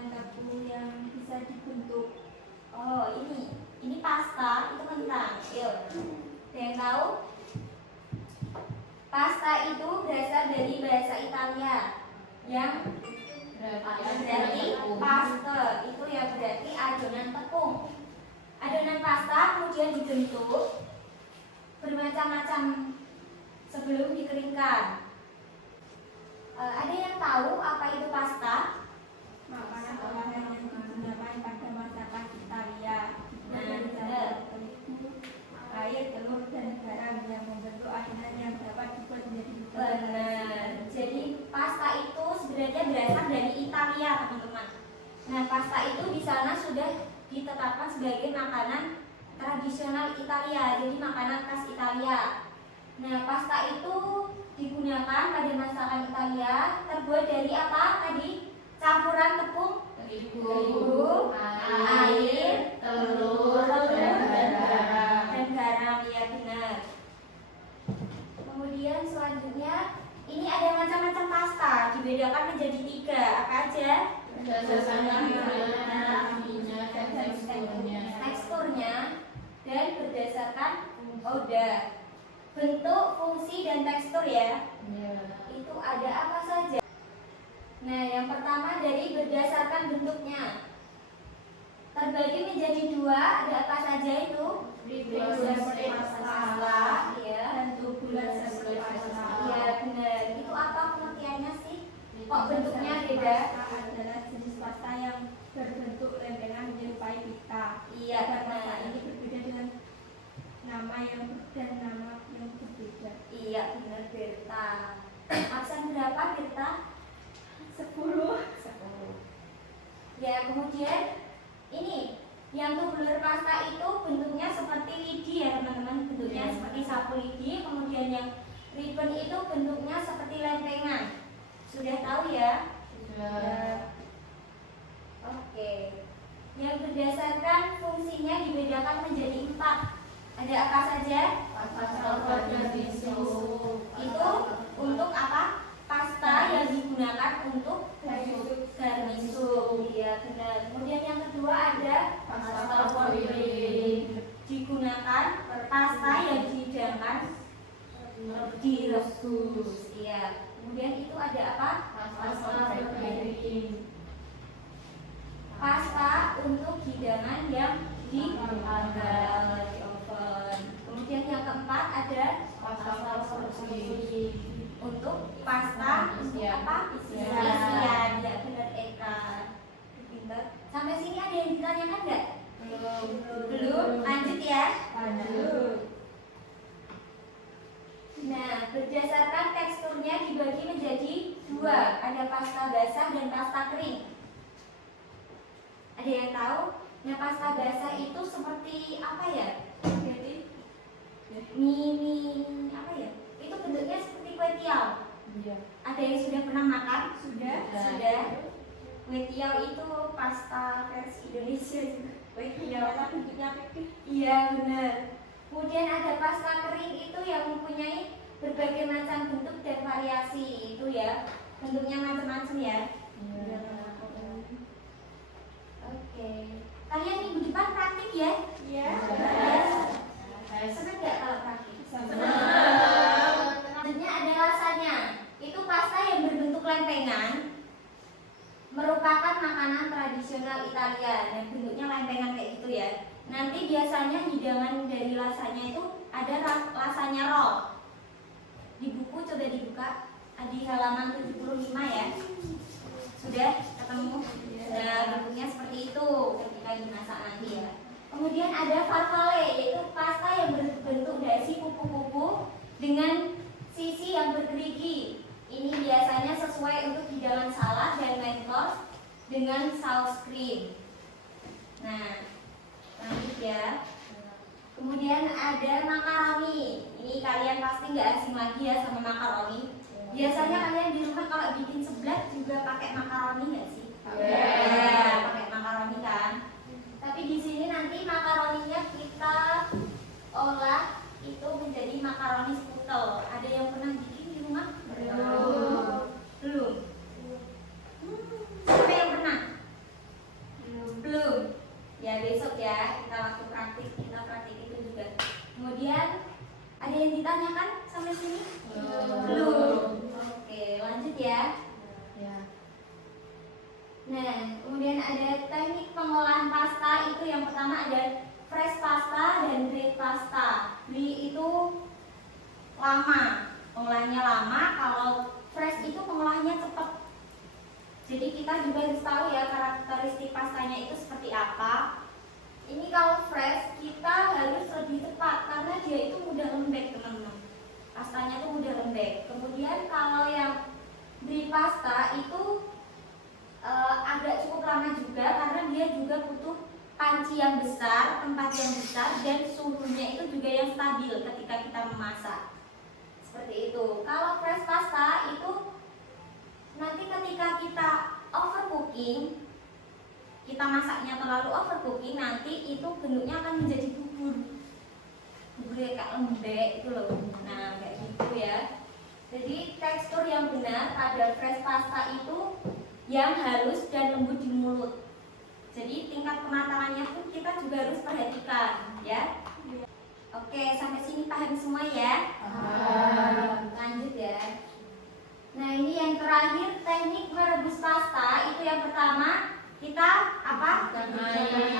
adonan tepung yang bisa dibentuk? Oh, ini pasta, itu kentang. Yuk, ada yang tahu? Pasta itu berasal dari bahasa Italia yang berarti paste, itu ya berarti adonan tepung. Adonan pasta kemudian dibentuk bermacam-macam sebelum dikeringkan. Ada yang tahu apa itu pasta? Makanan olahan yang digunakan pada masakan Italia. Air, telur, dan garam yang membentuk adonan yang dapat dibuat menjadi benar. Jadi pasta itu sebenarnya berasal dari Italia, teman-teman. Nah, pasta itu di sana sudah ditetapkan sebagai makanan tradisional Italia, jadi makanan khas Italia. Nah, pasta itu digunakan pada masakan Italia, terbuat dari apa tadi? Campuran tepung, terigu, air, telur, dan garam, ya benar. Kemudian selanjutnya ini ada macam-macam pasta, dibedakan menjadi 3. Apa aja? Teksturnya dan berdasarkan bentuk, fungsi, dan tekstur ya. Itu ada apa saja? Nah, yang pertama dari berdasarkan bentuknya terbagi menjadi 2. Ada apa saja itu? Seperti pasta, ya. bentuk bulat seperti pasta. Iya benar. Itu apa pengertiannya sih? Kok bentuknya beda? Pasta adalah jenis pasta yang berbentuk lempengan menyerupai pita. Iya Dan pasta benar. ini berbeda dengan nama yang berbeda. Iya benar Berta. Absen berapa Berta? 10. Ya, kemudian ini yang tubular pasta itu bentuknya seperti lidi ya teman-teman, bentuknya seperti sapu lidi. Kemudian yang ribbon itu bentuknya seperti lempengan. Sudah tahu ya? Sudah. Oke. Yang berdasarkan fungsinya dibedakan menjadi 4. Ada apa saja? Itu untuk apa? Pasta yang digunakan untuk garnisu. Iya benar. Kemudian yang kedua ada digunakan pasta yang dihidangkan direbus. Iya. Kemudian itu ada apa? Pasta untuk hidangan yang dipanggang di oven. Kemudian yang keempat ada untuk pasta untuk apa? Isian. Ya benar Eka. Pintar. Sampai sini ada yang ditanyakan nggak? Belum. Lanjut ya. Nah, berdasarkan teksturnya dibagi menjadi 2. Ada pasta basah dan pasta kering. Ada yang tahu? Nah, pasta basah itu seperti apa ya? Jadi mini apa ya? Itu bentuknya seperti kue tiaw. Ada yang sudah pernah makan? Sudah. Kue tiaw itu pasta versi Indonesia juga. Kue tiaw bentuknya pipih. Iya benar. Kemudian ada pasta kering itu yang mempunyai berbagai macam bentuk dan variasi. Itu ya, bentuknya macam-macam ya. Oke. Kalian minggu depan praktik ya? Iya. Senang nggak kalau praktik? Selanjutnya ada rasanya. Itu pasta yang berbentuk lempengan, merupakan makanan tradisional Italia. Dan bentuknya lempengan kayak gitu ya. Nanti biasanya hidangan dari lasanya itu ada lasanya roll. Di buku coba dibuka di halaman 75 ya. Sudah ketemu? Nah, bentuknya seperti itu ketika dimasak nanti ya. Kemudian ada farfalle, yaitu pasta yang berbentuk dasi kupu-kupu dengan sisi yang bergerigi. Ini biasanya sesuai untuk hidangan salad dan main course dengan saus krim. Nah, lanjut ya. Kemudian ada makaroni. Ini kalian pasti nggak asing lagi ya sama makaroni. Biasanya kalian di rumah kalau bikin seblak juga pakai makaroni nggak sih? Ya, pakai makaroni kan. Tapi di sini nanti makaroninya kita olah itu menjadi makaroni skutel. Ada yang pernah bikin di rumah? Belum. Siapa yang pernah? Nah, kemudian ada teknik pengolahan pasta. Itu yang pertama ada fresh pasta dan dried pasta. Dried itu lama, pengolahannya lama. Kalau fresh itu pengolahannya cepat. Jadi kita juga harus tahu ya karakteristik pastanya itu seperti apa. Ini kalau fresh kita harus lebih cepat karena dia itu mudah lembek, teman-teman. Pastanya tuh mudah lembek. Kemudian kalau yang dried pasta itu agak cukup lama juga karena dia juga butuh panci yang besar, tempat yang besar, dan suhunya itu juga yang stabil ketika kita memasak. Seperti itu. Kalau fresh pasta itu nanti ketika kita overcooking, kita masaknya terlalu overcooking, nanti itu bentuknya akan menjadi bubur kayak lembek itu loh. Nah kayak gitu ya. Jadi tekstur yang benar pada fresh pasta itu yang halus dan lembut di mulut. Jadi tingkat kematangannya pun kita juga harus perhatikan ya. Oke, sampai sini paham semua ya? Lanjut ya. Nah ini yang terakhir, teknik merebus pasta. Itu yang pertama kita apa?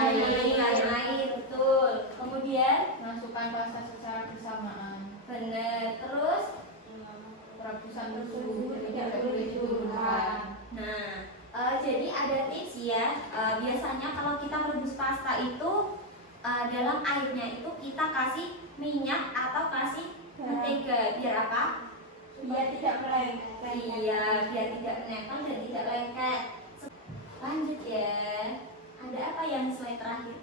Air, betul. Kemudian Masukkan pasta secara bersamaan. benar. Terus Perebusan suhu 37 derajat. nah, jadi ada tips ya. Biasanya kalau kita merebus pasta itu dalam airnya itu kita kasih minyak atau kasih mentega. Biar apa? Biar tidak melengket. Iya, biar tidak menempel dan tidak lengket. Lanjut ya. Ada apa yang slide terakhir?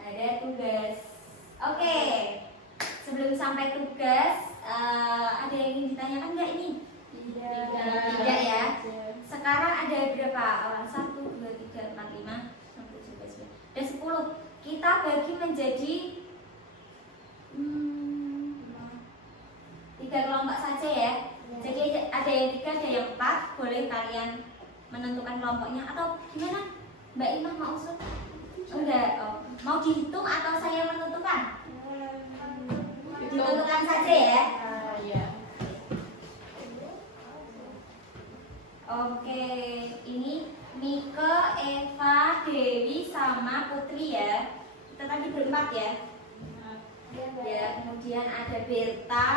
Ada tugas. Oke. Sebelum sampai tugas, ada yang ingin ditanyakan nggak ini? Tidak ya. Sekarang ada berapa? 1, 2, 3, 4, 5, 6, 7, 8, 9. Ada 10. Kita bagi menjadi 3 kelompok saja ya. Jadi ada yang 3, ada yang 4. Boleh kalian menentukan kelompoknya atau gimana? Mbak Imah mau usul? Enggak. Oh. Mau dihitung atau saya menentukan? Ditentukan saja ya. Ya. Oke, ini Mike, Eva, Dewi, sama Putri ya. Kita tadi berempat ya. Ya, kemudian ada Berta,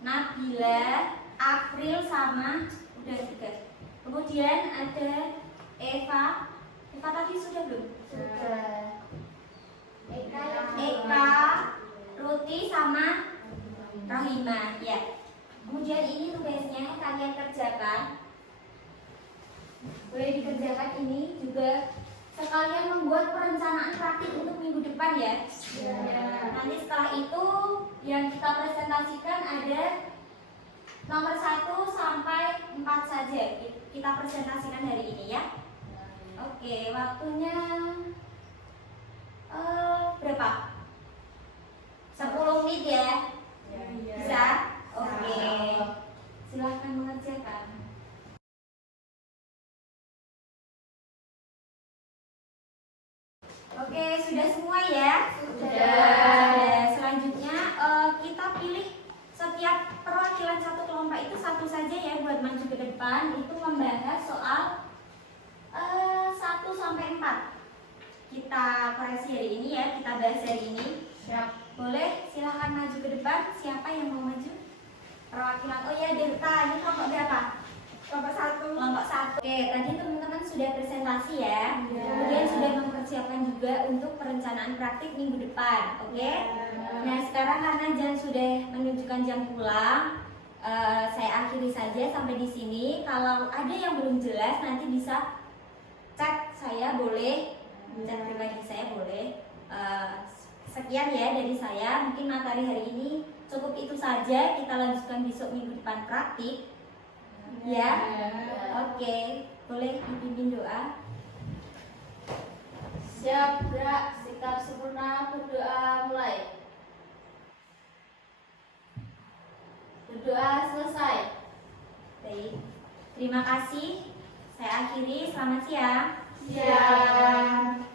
Nabila, April, sama udah 3. Kemudian ada Eva. Eva tadi sudah belum? Sudah. Eka, Ruti, sama Rahima ya. Kemudian ini tugasnya kalian kerjakan. Boleh dikerjakan ini juga sekalian membuat perencanaan praktik untuk minggu depan ya. Nanti setelah itu yang kita presentasikan ada nomor 1 sampai 4 saja. Kita presentasikan hari ini ya. Oke, waktunya berapa? 10 menit ya. Bisa? Oke. Silahkan mengerjakan. Oke, sudah semua ya? Sudah. Selanjutnya kita pilih setiap perwakilan satu kelompok itu satu saja ya buat maju ke depan. Itu membahas soal 1 sampai 4. Kita koreksi hari ini ya, kita bahas hari ini. Siap. Boleh, silahkan maju ke depan. Siapa yang mau maju? Perwakilan, oh ya Delta, ini kelompok berapa? Kelompok 1. Kelompok 1. Oke, tadi teman-teman sudah presentasi ya. Kemudian sudah mempersiapkan juga untuk perencanaan praktik minggu depan. Oke? Nah, sekarang karena jam sudah menunjukkan jam pulang, saya akhiri saja sampai di sini. Kalau ada yang belum jelas, nanti bisa chat saya, boleh. Chat pribadi saya boleh. Sekian ya dari saya. Mungkin materi hari ini cukup itu saja. Kita lanjutkan besok minggu depan praktik. Ya. Oke. Boleh dipimpin doa. Siap, gerak, sikap sempurna, berdoa mulai. Berdoa selesai. Baik. Terima kasih. Saya akhiri. Selamat siang. Siap.